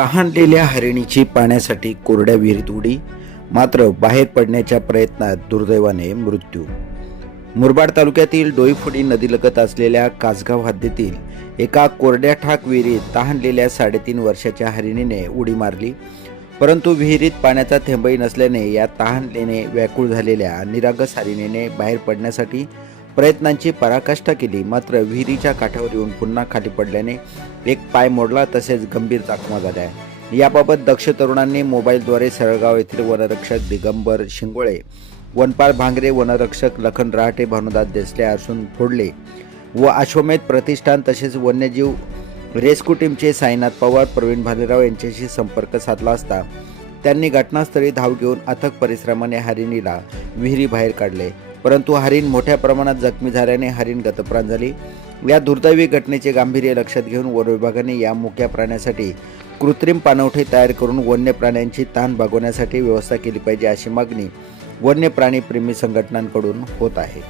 तहानलेल्या हरिणीची पाण्यासाठी कोरड्या विहिरीत उडी मात्र बाहेर पडण्याच्या प्रयत्नात दुर्दैवाने मृत्यू. मुरबाड तालुक्यातील डोईफोडी नदीलगत असलेल्या कासगाव हद्दीतील एका कोरड्या ठाक विहिरीत तहानलेल्या साडेतीन वर्षाच्या हरिणीने उडी मारली. परंतु विहिरीत पाण्याचा थेंबही नसल्याने या तहानलेने व्याकुळ झालेल्या निरागस हरिणीने बाहेर पडण्यासाठी प्रयत्नांची पराकाष्ठा केली. मात्र विहिरीच्या काठावर येऊन पुन्हा खाली पडल्याने एक पाय मोडला तसेच गंभीर जखमा झाल्या. याबाबत दक्ष तरुणांनी मोबाईलद्वारे सरळगाव येथील वनरक्षक दिगंबर शिंगोळे वनपाल भांगरे वनरक्षक लखन रहाटे भानुदास देसले असून फोडले व अश्वमेध प्रतिष्ठान तसेच वन्यजीव रेस्क्यू टीमचे साईनाथ पवार प्रवीण भालेराव यांच्याशी संपर्क साधला असता त्यांनी घटनास्थळी धाव घेऊन अथक परिश्रमाने हरिणीला विहिरीबाहेर काढले. परंतु हरिण मोठ्या प्रमाणात जखमी झाल्याने हरिण गतप्राण झाली. या दुर्दैवी घटनेचे गांभीर्य लक्षात घेऊन वन विभागाने या मुक्या प्राण्यासाठी कृत्रिम पाणवठे तयार करून वन्य प्राण्यांची ताण भागवण्यासाठी व्यवस्था केली पाहिजे अशी मागणी वन्य प्राणी प्रेमी संघटनांकडून होत आहे.